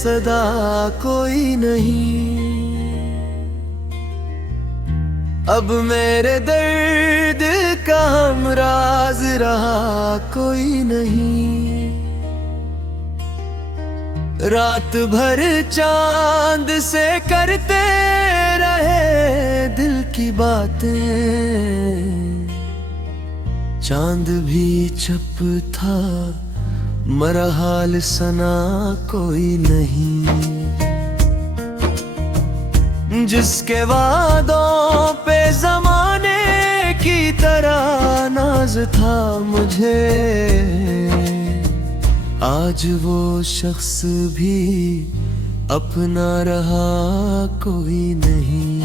सदा कोई नहीं। अब मेरे दर्द का हमराज रहा कोई नहीं। रात भर चांद से करते रहे दिल की बातें, चांद भी चुप था मरा हाल सना कोई नहीं। जिसके वादों पे जमाने की तरह नाज था मुझे, आज वो शख्स भी अपना रहा कोई नहीं।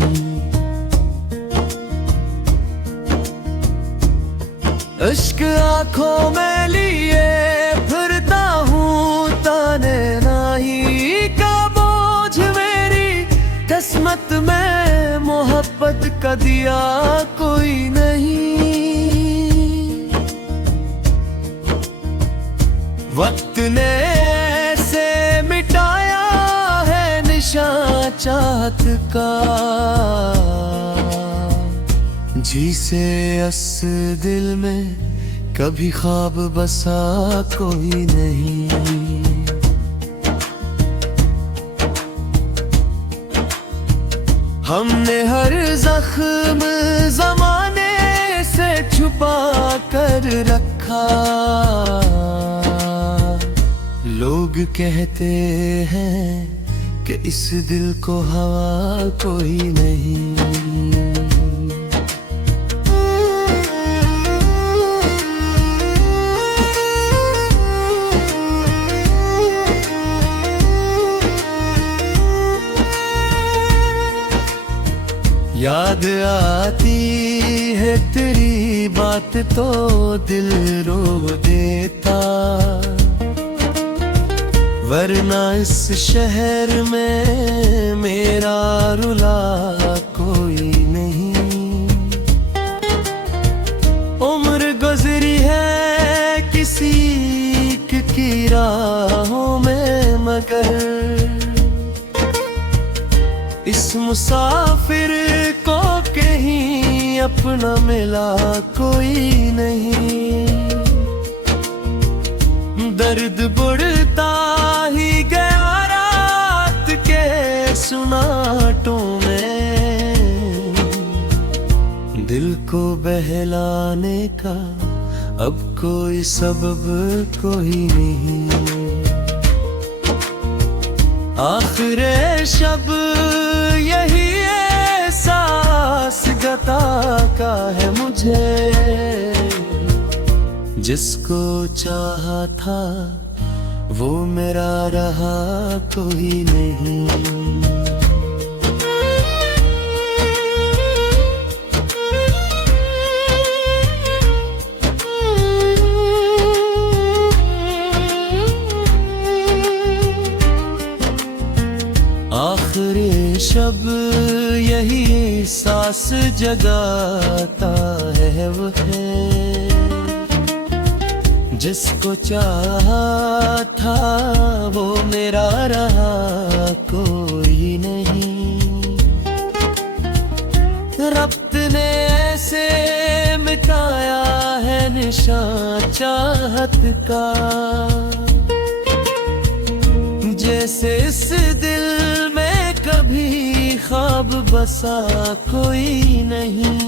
इश्क आंखों में लिए फिरता हूँ ताने नाही का बोझ, मेरी किस्मत में मोहब्बत का दिया कोई नहीं। वक्त ने ऐसे मिटाया है निशान चाहत का, जिसे अस दिल में कभी ख्वाब बसा कोई नहीं। हमने हर जख्म जमाने से छुपा कर रखा, लोग कहते हैं कि इस दिल को हवा कोई नहीं। याद आती है तेरी बात तो दिल रो देता, वरना इस शहर में मेरा रुला कोई नहीं। उम्र गुजरी है किसी की राहों में, मगर इस मुसाफिर को कहीं अपना मिला कोई नहीं। दर्द बढ़ता ही गया रात के सुनाटों में, दिल को बहलाने का अब कोई सबब कोई नहीं। आखिर शब यही एहसास जताता है मुझे, जिसको चाहा था वो मेरा रहा कोई नहीं। आखिरी शब यही सांस जगाता है वो है, जिसको चाहा था वो मेरा रहा कोई नहीं। रब्त ने ऐसे मिटाया है निशान चाहत का, जैसे इस दिल में कभी ख्वाब बसा कोई नहीं।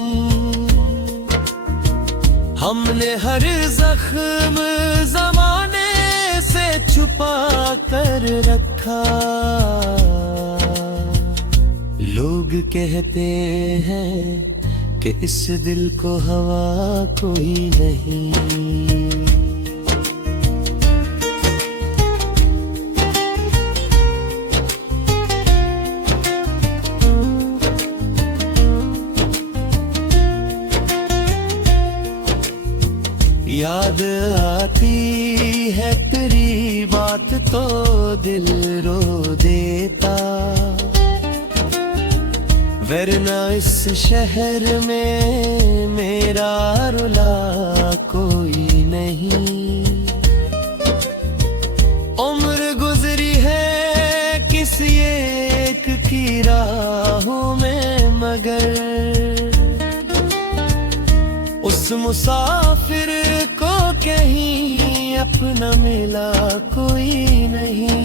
हमने हर जख्म जमाने से छुपा कर रखा, लोग कहते हैं कि इस दिल को हवा कोई नहीं। याद आती है तेरी बात तो दिल रो देता, वरना इस शहर में मेरा रुला कोई नहीं। उम्र गुजरी है उस मुसाफिर को कहीं अपना मिला कोई नहीं।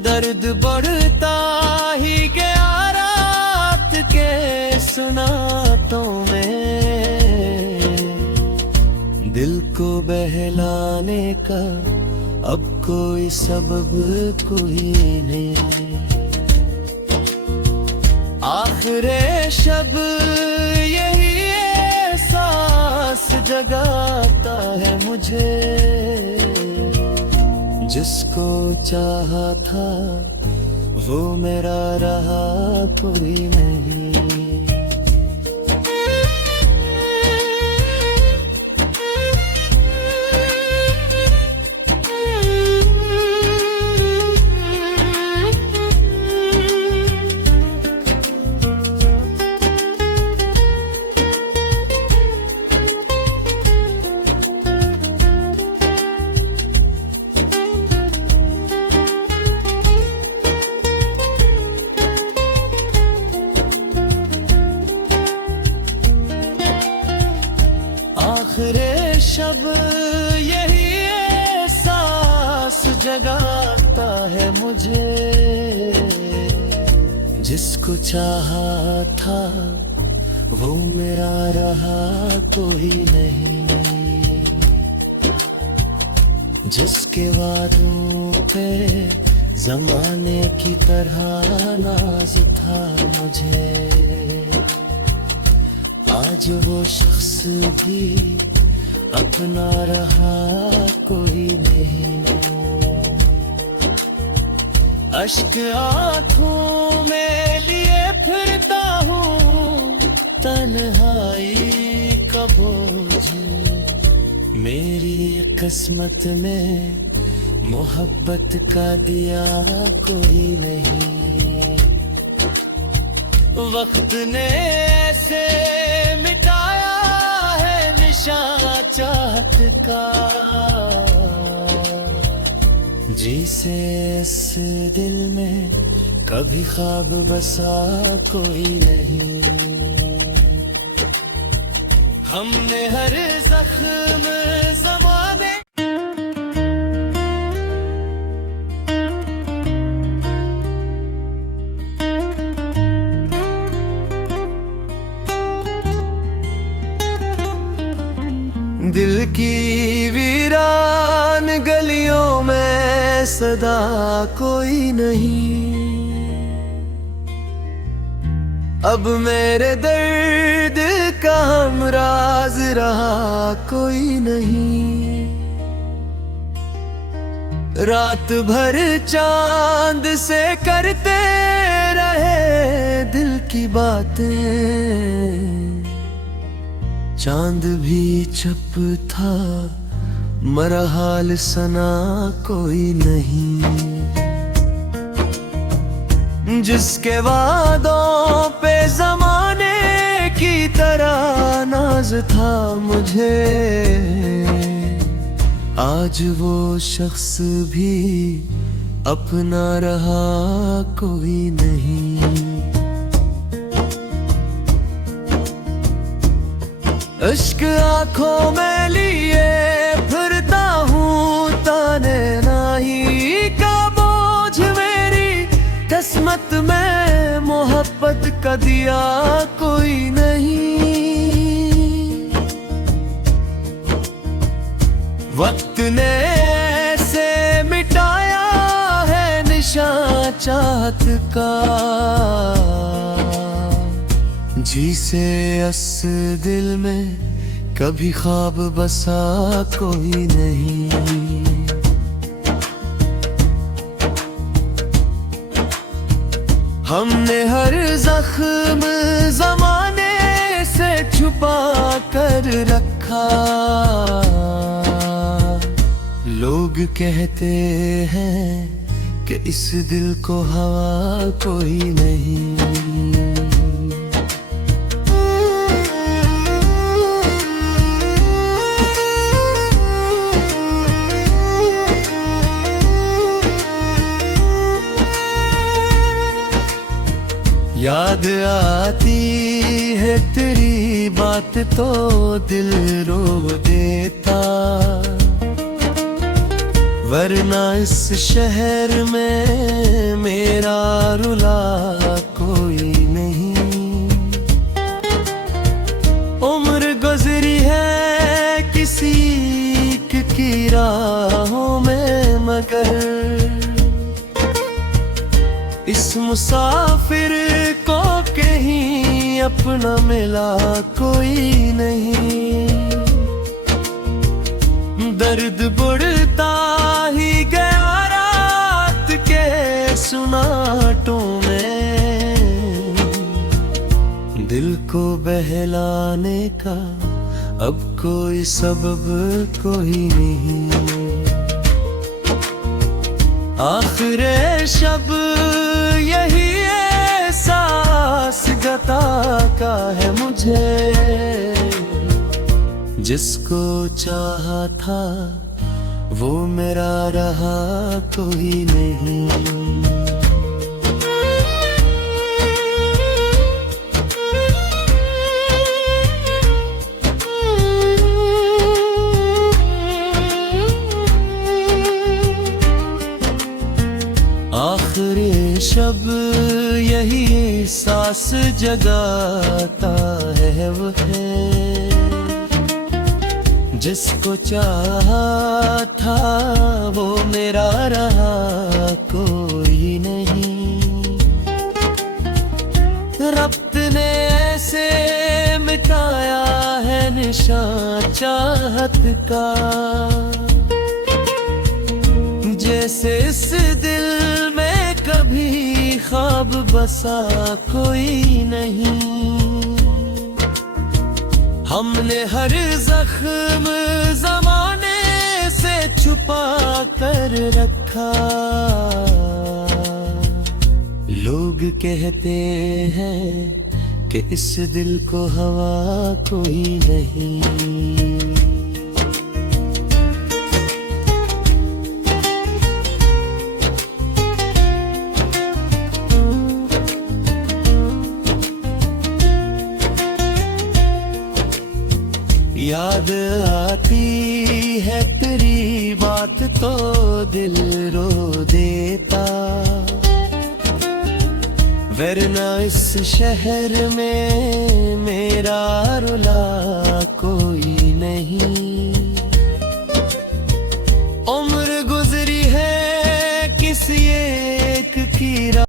दर्द बढ़ता ही गया रात के सुनातों में, दिल को बहलाने का अब कोई सबब कोई नहीं। आखिरे शब यही एहसास जगाता है मुझे, जिसको चाहा था वो मेरा रहा कोई नहीं। आखिरे शब यही एहसास जगाता है मुझे, जिसको चाहा था वो मेरा रहा कोई नहीं। जिसके वादों पे जमाने की तरह नाज था मुझे, आज वो शख्स भी अपना रहा कोई नहीं। अश्क आँखों में लिए फिरता हूँ तन्हाई का बोझ, मेरी किस्मत में मोहब्बत का दिया कोई नहीं। वक्त ने ऐसे मिटाया है निशान चाहत का, जिसे इस दिल में कभी ख्वाब बसा कोई नहीं। हमने हर जख्म ज़माने दिल की वीरान गलियों में सदा कोई नहीं। अब मेरे दर्द का हमराज रहा कोई नहीं। रात भर चांद से करते रहे दिल की बातें, चांद भी चुप था मरा हाल सना कोई नहीं। जिसके वादों पे जमाने की तरह नाज था मुझे, आज वो शख्स भी अपना रहा कोई नहीं। इश्क आँखों में लिए फिरता हूँ ताने नाही का बोझ, मेरी किस्मत में मोहब्बत का दिया कोई नहीं। वक्त ने ऐसे मिटाया है निशान चाहत का, जिसे इस दिल में कभी ख्वाब बसा कोई नहीं। हमने हर जख्म जमाने से छुपा कर रखा, लोग कहते हैं कि इस दिल को हवा कोई नहीं। याद आती है तेरी बात तो दिल रो देता, वरना इस शहर में मेरा रुला कोई नहीं। उम्र गुजरी है किसी की राहों में, मगर इस मुसाफिर को कहीं अपना मिला कोई नहीं। दर्द बढ़ता ही गया रात के सुनाटों में, दिल को बहलाने का अब कोई सबब कोई नहीं। आखिरे शब यही एहसास जताता है मुझे, जिसको चाहा था वो मेरा रहा कोई नहीं। आखिरी शब यही सांस जगाता है वो है, जिसको चाहा था वो मेरा रहा कोई नहीं। रब्त ने ऐसे मिटाया है निशान चाहत का, जैसे इस दिल में कभी ख्वाब बसा कोई नहीं। हमने हर जख्म जमाने से छुपा कर रखा, लोग कहते हैं कि इस दिल को हवा कोई नहीं। याद आती है तेरी बात तो दिल रो देता, वरना इस शहर में